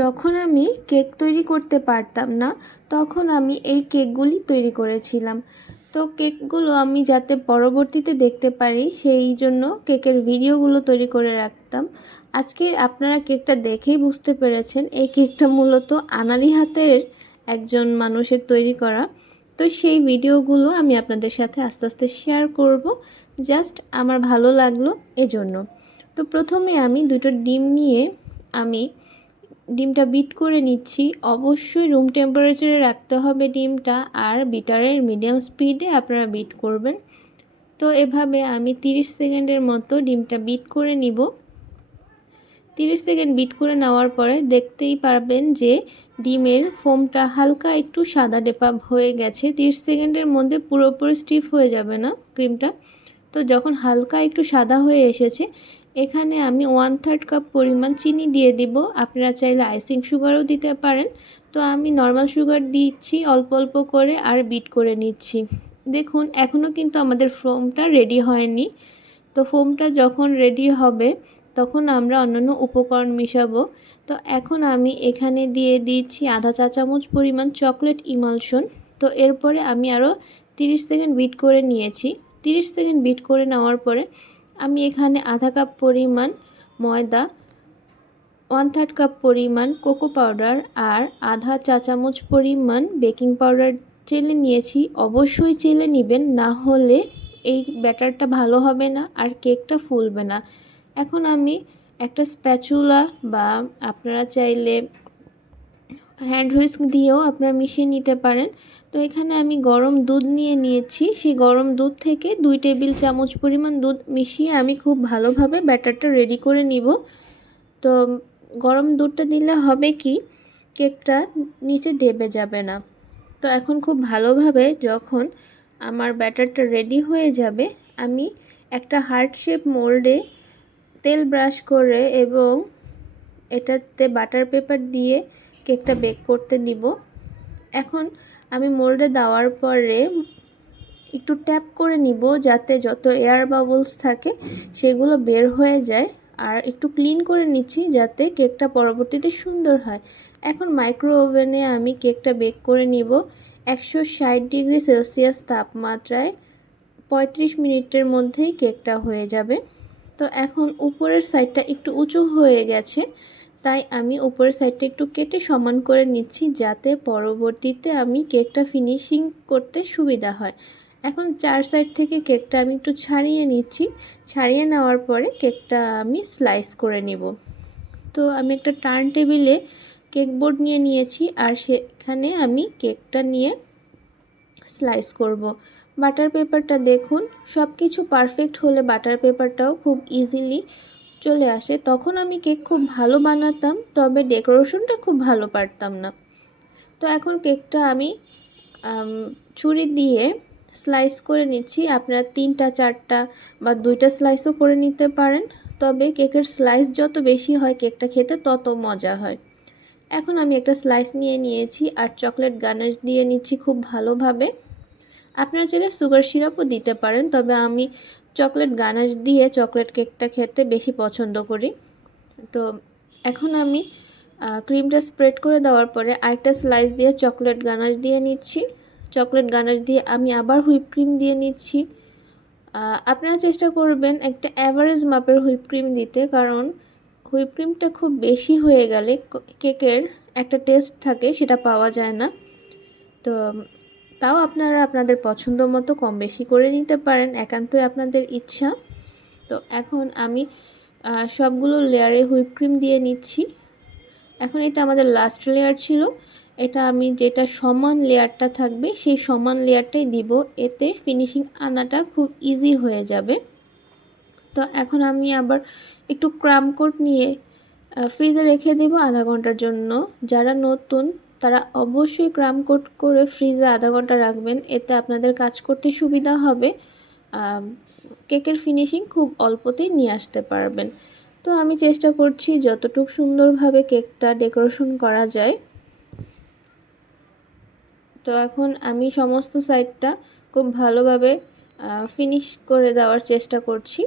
যখন আমি কেক তৈরি করতে পারতাম না তখন আমি এই কেকগুলি তৈরি করেছিলাম। তো কেকগুলো আমি যাতে পরবর্তীতে দেখতে পারি সেই জন্য কেকের ভিডিওগুলো তৈরি করে রাখতাম। আজকে আপনারা কেকটা দেখেই বুঝতে পেরেছেন এই কেকটা মূলত আনালি হাতের একজন মানুষের তৈরি করা। তো সেই ভিডিওগুলো আমি আপনাদের সাথে আস্তে আস্তে শেয়ার করব, জাস্ট আমার ভালো লাগলো এজন্য। তো প্রথমে আমি দুটো ডিম নিয়ে আমি ডিমটা বিট করে নিচ্ছি। অবশ্যই রুম টেম্পারেচারে রাখতে হবে ডিমটা, আর বিটারের মিডিয়াম স্পিডে আপনারা বিট করবেন। তো এভাবে আমি 30 সেকেন্ডের মতো ডিমটা বিট করে নিব। 30 সেকেন্ড বিট করে নেওয়ার পরে দেখতেই পারবেন যে ডিমের ফোমটা হালকা একটু সাদা ডেপা হয়ে গেছে। 30 সেকেন্ডের মধ্যে পুরোপুরি স্টিফ হয়ে যাবে না ক্রিমটা। তো যখন হালকা একটু সাদা হয়ে এসেছে, এখানে আমি 1/3 কাপ পরিমাণ চিনি দিয়ে দিব। আপনারা চাইলে আইসিং সুগারও দিতে পারেন। তো আমি নর্মাল সুগার দিচ্ছি অল্প অল্প করে আর বিট করে নিচ্ছি। দেখুন এখনও কিন্তু আমাদের ফোমটা রেডি হয়নি। তো ফোমটা যখন রেডি হবে তখন আমরা অন্যান্য উপকরণ মিশাবো। তো এখন আমি এখানে দিয়ে দিচ্ছি আধা চা চামচ পরিমাণ চকলেট ইমালশন। তো এরপরে আমি আরও 30 সেকেন্ড বিট করে নিয়েছি। 30 সেকেন্ড বিট করে নেওয়ার পরে আমি এখানে আধা কাপ পরিমাণ ময়দা, 1/3 কাপ পরিমাণ কোকো পাউডার আর আধা চা চামচ পরিমাণ বেকিং পাউডার চেলে নিয়েছি। অবশ্যই চেলে নেবেন, না হলে এই ব্যাটারটা ভালো হবে না আর কেকটা ফুলবে না। এখন আমি একটা স্প্যাচুলা বা আপনারা চাইলে হ্যান্ড হুইস্ক দিয়েও আপনারা মিশিয়ে নিতে পারেন। তো এখানে আমি গরম দুধ নিয়ে নিয়েছি। সেই গরম দুধ থেকে 2 টেবিল চামচ পরিমাণ দুধ মিশিয়ে আমি খুব ভালোভাবে ব্যাটারটা রেডি করে নিব। তো গরম দুধটা দিলে হবে কি, কেকটা নিচে দেবে যাবে না। তো এখন খুব ভালোভাবে যখন আমার ব্যাটারটা রেডি হয়ে যাবে, আমি একটা হার্ট শেপ মোল্ডে তেল ব্রাশ করে এবং এটাতে বাটার পেপার দিয়ে কেকটা বেক করতে দিব। এখন আমি মোল্ডে দেওয়ার পরে একটু ট্যাপ করে নিব যাতে যত এয়ার বাবলস থাকে সেগুলো বের হয়ে যায়, আর একটু ক্লিন করে নিচ্ছি যাতে কেকটা পরবর্তীতে সুন্দর হয়। এখন মাইক্রো ওভেনে আমি কেকটা বেক করে নিব 160 ডিগ্রি সেলসিয়াস তাপমাত্রায়। 35 মিনিটের মধ্যেই কেকটা হয়ে যাবে। তো এখন উপরের সাইডটা একটু উঁচু হয়ে গেছে, তাই আমি উপরের সাইডটা একটু কেটে সমান করে নিচ্ছি যাতে পরবর্তীতে আমি কেকটা ফিনিশিং করতে সুবিধা হয়। এখন 4 সাইড থেকে কেকটা আমি একটু ছাড়িয়ে নিচ্ছি। ছাড়িয়ে নেওয়ার পরে কেকটা আমি স্লাইস করে নিব। তো আমি একটা টার্ন টেবিলে কেক বোর্ড নিয়ে নিয়েছি আর সেখানে আমি কেকটা নিয়ে স্লাইস করব। বাটার পেপারটা দেখুন, সব কিছু পারফেক্ট হলে বাটার পেপারটাও খুব ইজিলি চলে আসে। তখন আমি কেক খুব ভালো বানাতাম, তবে ডেকোরেশনটা খুব ভালো পারতাম না। তো এখন কেকটা আমি ছুরি দিয়ে স্লাইস করে নিচ্ছি। আপনারা 3টা 4টা বা 2টা স্লাইসও করে নিতে পারেন, তবে কেকের স্লাইস যত বেশি হয় কেকটা খেতে তত মজা হয়। এখন আমি একটা স্লাইস নিয়ে নিয়েছি আর চকলেট গানাশ দিয়ে নিচ্ছি খুব ভালোভাবে। আপনারা চাইলে সুগার সিরাপও দিতে পারেন, তবে আমি চকলেট গানাশ দিয়ে চকলেট কেকটা খেতে বেশি পছন্দ করি। তো এখন আমি ক্রিমটা স্প্রেড করে দেওয়ার পরে আরেকটা স্লাইস দিয়ে চকলেট গানাশ দিয়ে নিচ্ছি। চকলেট গানাশ দিয়ে আমি আবার হুইপ ক্রিম দিয়ে নিচ্ছি। আপনারা চেষ্টা করবেন একটা অ্যাভারেজ মাপের হুইপ ক্রিম দিতে, কারণ হুইপ ক্রিমটা খুব বেশি হয়ে গেলে কেকের একটা টেস্ট থাকে সেটা পাওয়া যায় না। তো তাও আপনারা আপনাদের পছন্দ মতো কম বেশি করে নিতে পারেন, একান্তই আপনাদের ইচ্ছা। তো এখন আমি সবগুলো লেয়ারে হুইপ ক্রিম দিয়ে নিচ্ছি। এখন এটা আমাদের লাস্ট লেয়ার ছিল, এটা আমি যেটা সমান লেয়ারটা থাকবে সেই সমান লেয়ারটাই দিব, এতে ফিনিশিং আনাটা খুব ইজি হয়ে যাবে। তো এখন আমি আবার একটু ক্রাম কোট নিয়ে ফ্রিজে রেখে দেব আধা ঘন্টার জন্য। যারা নতুন তারা অবশ্যই ক্রাম কোট করে ফ্রিজে আধা ঘন্টা রাখবেন, এতে আপনাদের কাজ করতে সুবিধা হবে। কেকের ফিনিশিং খুব অল্পতেই নিয়ে আসতে পারবেন। তো আমি চেষ্টা করছি যতটুকু সুন্দরভাবে কেকটা ডেকোরেশন করা যায়। তো এখন আমি সমস্ত সাইডটা খুব ভালোভাবে ফিনিশ করে দেওয়ার চেষ্টা করছি।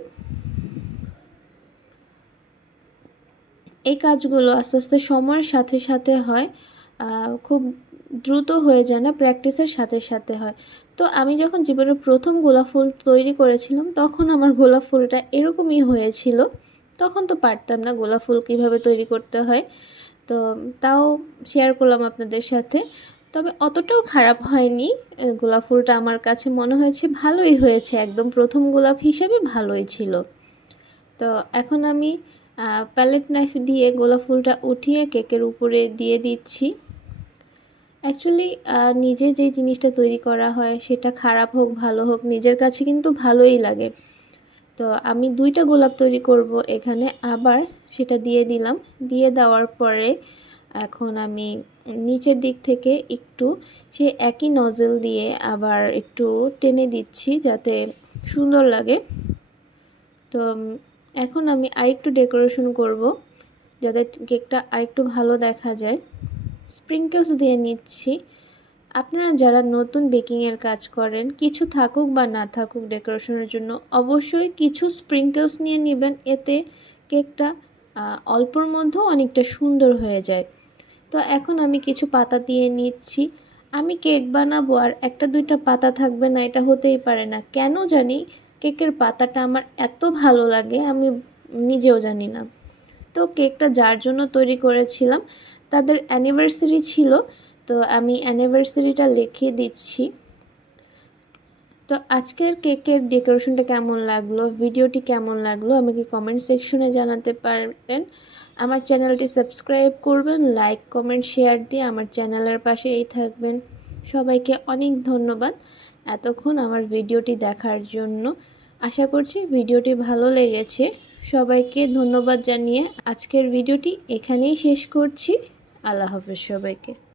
এই কাজগুলো আস্তে আস্তে সময়ের সাথে সাথে হয়, খুব দ্রুত হয়ে যায় না, প্র্যাকটিসের সাথে সাথে হয়। তো আমি যখন জীবনে প্রথম গোলাপ ফুল তৈরি করেছিলাম তখন আমার গোলাপ ফুলটা এরকমই হয়েছিল। তখন তো পারতাম না গোলাপ ফুল কীভাবে তৈরি করতে হয়, তো তাও শেয়ার করলাম আপনাদের সাথে। তবে অতটাও খারাপ হয়নি, গোলাপ ফুলটা আমার কাছে মনে হয়েছে ভালোই হয়েছে, একদম প্রথম গোলাপ হিসেবে ভালোই ছিল। তো এখন আমি প্যালেট নাইফ দিয়ে গোলাপ ফুলটা উঠিয়ে কেকের উপরে দিয়ে দিচ্ছি। অ্যাকচুয়ালি নিজে যেই জিনিসটা তৈরি করা হয় সেটা খারাপ হোক ভালো হোক নিজের কাছে কিন্তু ভালোই লাগে। তো আমি 2টা গোলাপ তৈরি করব এখানে, আবার সেটা দিয়ে দিলাম। দিয়ে দেওয়ার পরে এখন আমি নিচের দিক থেকে একটু সেই একই নজল দিয়ে আবার একটু টেনে দিচ্ছি যাতে সুন্দর লাগে। তো এখন আমি আরেকটু ডেকোরেশন করব যাতে কেকটা আরেকটু ভালো দেখা যায়। স্প্রিঙ্কেলস দিয়ে নিচ্ছি। আপনারা যারা নতুন বেকিংয়ের কাজ করেন, কিছু থাকুক বা না থাকুক ডেকোরেশনের জন্য, অবশ্যই কিছু স্প্রিঙ্কেলস নিয়ে নেবেন, এতে কেকটা অল্পর মধ্যেও অনেকটা সুন্দর হয়ে যায়। তো এখন আমি কিছু পাতা দিয়ে নিচ্ছি। আমি কেক বানাবো আর 1-2টা পাতা থাকবে না, এটা হতেই পারে না। কেন জানি কেকের পাতাটা আমার এত ভালো লাগে, আমি নিজেও জানি না। তো কেকটা যার জন্য তৈরি করেছিলাম তাদের অ্যানিভার্সারি ছিল, তো আমি অ্যানিভার্সারিটা লিখে দিচ্ছি। তো আজকের কেকের ডেকোরেশনটা কেমন লাগলো, ভিডিওটি কেমন লাগলো আমাকে কমেন্ট সেকশনে জানাতে পারেন। আমার চ্যানেলটি সাবস্ক্রাইব করবেন, লাইক কমেন্ট শেয়ার দিয়ে আমার চ্যানেলের পাশেই থাকবেন। সবাইকে অনেক ধন্যবাদ এতক্ষণ আমার ভিডিওটি দেখার জন্য। আশা করছি ভিডিওটি ভালো লেগেছে। সবাইকে ধন্যবাদ জানিয়ে আজকের ভিডিওটি এখানেই শেষ করছি। আল্লাহ হাফেজ সবাইকে।